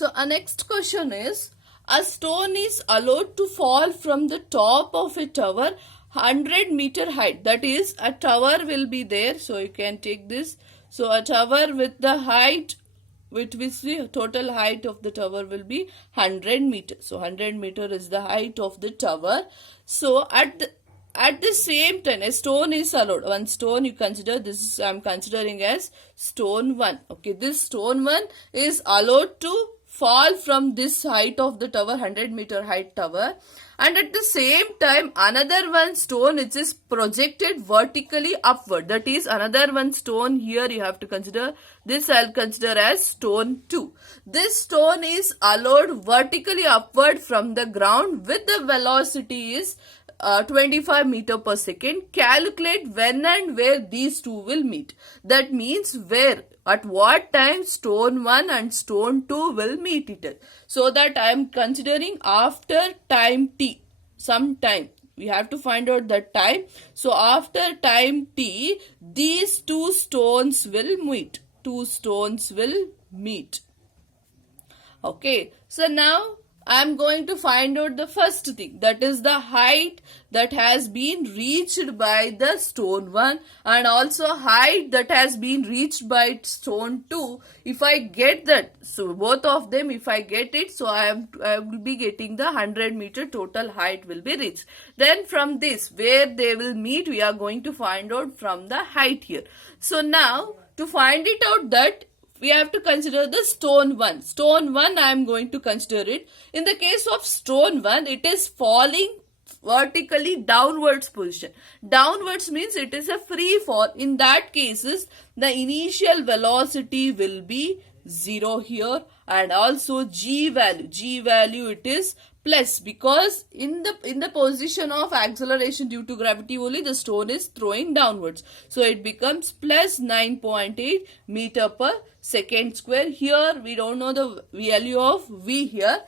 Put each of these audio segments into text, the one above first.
So our next question is, a stone is allowed to fall from the top of a tower 100-meter height. That is, a tower will be there. So you can take this. So a tower with the height, with which the total height of the tower will be 100 meters. So 100 meter is the height of the tower. So at the same time, a stone is allowed. One stone you consider, this is, I am considering as stone 1. Okay, this stone 1 is allowed to fall from this height of the tower, 100-meter height tower. And at the same time, another one stone which is projected vertically upward. That is, another one stone here you have to consider. This I'll consider as stone 2. This stone is allowed vertically upward from the ground with the velocity is 25 meter per second. Calculate when and where these two will meet. That means where, at what time stone 1 and stone 2 will meet it. So that I am considering after time t, some time. We have to find out that time. So after time t, these two stones will meet. Two stones will meet. Okay, so now I am going to find out the first thing, that is the height that has been reached by the stone 1 and also height that has been reached by stone 2. If I get that, so both of them, if I get it, so I will be getting the 100-meter total height will be reached. Then from this, where they will meet, we are going to find out from the height here. So now to find it out, that we have to consider the stone 1. Stone 1 I am going to consider it. In the case of stone 1, it is falling vertically downwards position. Downwards means it is a free fall. In that cases, the initial velocity will be 0 here, and also g value it is plus, because in the position of acceleration due to gravity only the stone is throwing downwards. So it becomes plus 9.8 meter per second square. Here we don't know the value of v here.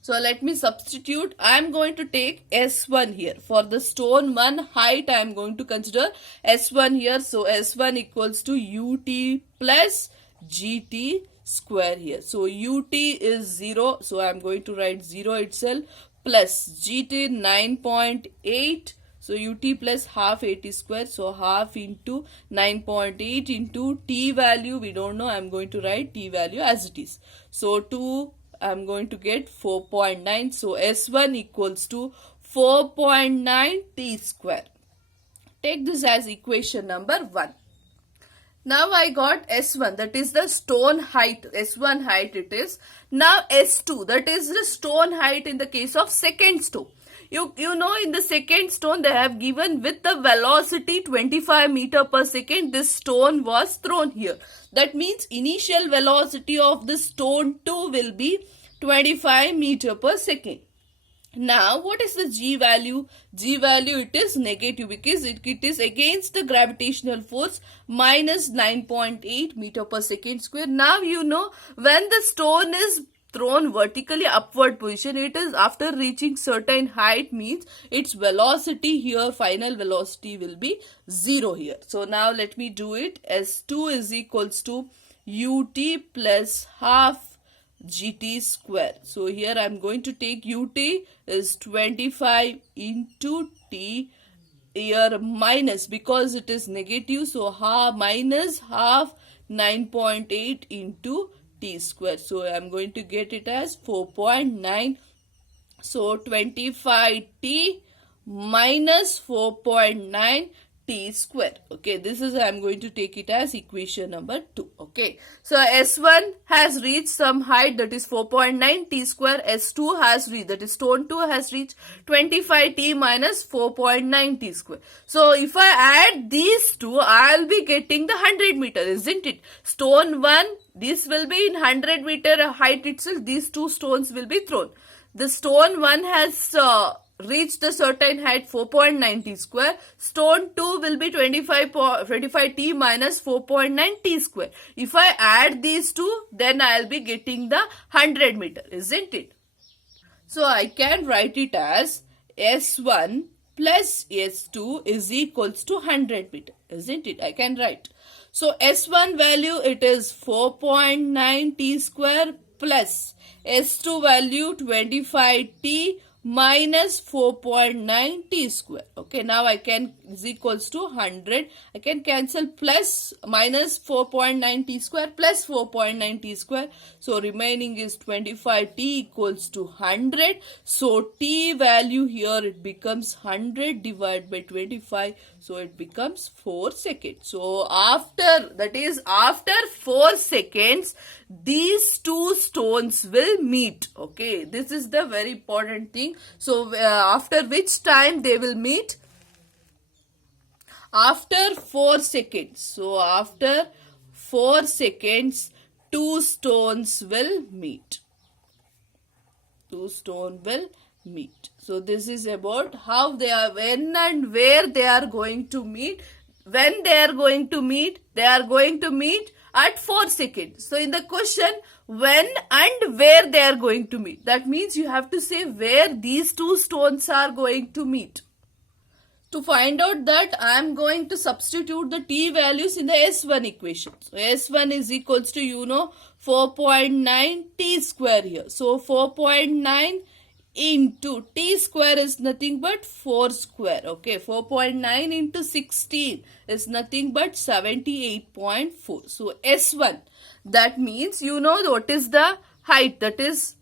So let me substitute. I am going to take S1 here. For the stone 1 height, I am going to consider S1 here. So S1 equals to UT plus GT square here. So UT is 0. So I am going to write 0 itself, plus GT 9.8. So UT plus half 80 square. So half into 9.8 into T value. We don't know. I am going to write T value as it is. So 2, I am going to get 4.9. So S1 equals to 4.9 T square. Take this as equation number 1. Now I got S1, that is the stone height. S1 height it is. Now S2, that is the stone height in the case of second stone. You know, in the second stone they have given with the velocity 25 meter per second, this stone was thrown here. That means initial velocity of the stone 2 will be 25 meter per second. Now, what is the g value? G value, it is negative because it is against the gravitational force, minus 9.8 meter per second square. Now, you know, when the stone is thrown vertically upward position, it is after reaching certain height, means its velocity here, final velocity will be 0 here. So, now let me do it. S2 is equals to UT plus half GT square. So here I am going to take UT is 25 into T here minus, because it is negative, so minus half 9.8 into T square. So I am going to get it as 4.9. So 25T minus 4.9 T square. Okay, this is, I am going to take it as equation number 2. Okay, so S1 has reached some height, that is 4.9 T square. S2 has reached, that is stone 2 has reached 25 T minus 4.9 T square. So if I add these two, I will be getting the 100 meter, isn't it? Stone 1, this will be in 100 meter height itself. These two stones will be thrown. The stone 1 has reach the certain height 4.9 T square. Stone 2 will be 25 T minus 4.9 T square. If I add these two, then I will be getting the 100 meter, isn't it? So I can write it as S1 plus S2 is equals to 100 meter, isn't it? I can write. So S1 value, it is 4.9 T square plus S2 value 25t minus 4.9 t square. Okay, now I can is equals to 100. I can cancel plus minus 4.9 t square plus 4.9 t square. So remaining is 25t equals to 100. So t value here it becomes 100 divided by 25. So it becomes 4 seconds. So after 4 seconds, these two stones will meet. Okay, this is the very important thing. So after which time they will meet? After 4 seconds. So after 4 seconds, two stones will meet. Two stones will meet. So this is about how they are, when and where they are going to meet. When they are going to meet, they are going to meet at 4 seconds. So in the question, when and where they are going to meet. That means you have to say where these two stones are going to meet. To find out that, I am going to substitute the t values in the S1 equation. So S1 is equals to 4.9 t square here. So 4.9 into t square is nothing but 4 square. Okay, 4.9 into 16 is nothing but 78.4. So S1, that means what is the height, that is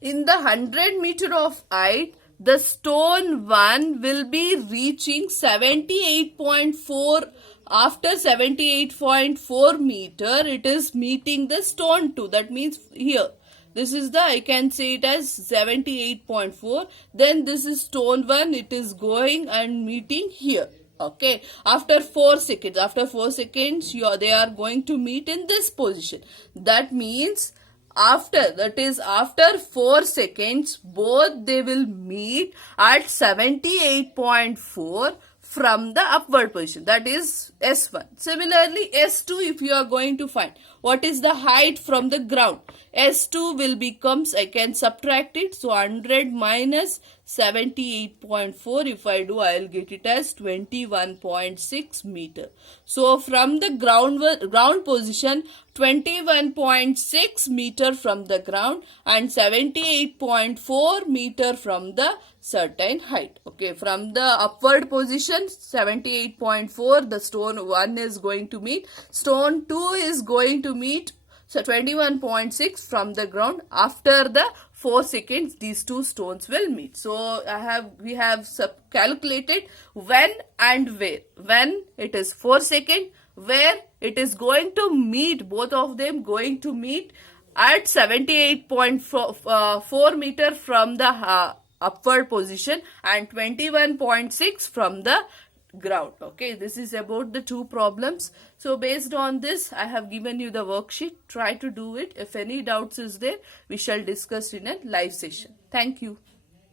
in the 100 meter of height, the stone 1 will be reaching 78.4. After 78.4 meter, it is meeting the stone 2. That means here, this is the, I can say it as 78.4. Then this is stone 1, it is going and meeting here. Okay, after 4 seconds, they are going to meet in this position. That means after 4 seconds, both they will meet at 78.4 from the upward position, that is S1. Similarly, S2, if you are going to find what is the height from the ground, S2 will becomes, I can subtract it, so 100 minus 78.4, if I do, I will get it as 21.6 meter. So from the ground position, 21.6 meter from the ground and 78.4 meter from the certain height. Okay, from the upward position, 78.4, the stone 1 is going to meet, stone 2 is going to meet, so 21.6 from the ground. After the 4 seconds, these two stones will meet. So we have calculated when and where. When it is 4 seconds, where it is going to meet, both of them going to meet at 78.4 meter from the upward position and 21.6 from the ground. Okay, this is about the two problems. So based on this, I have given you the worksheet. Try to do it. If any doubts is there, we shall discuss in a live session. Thank you.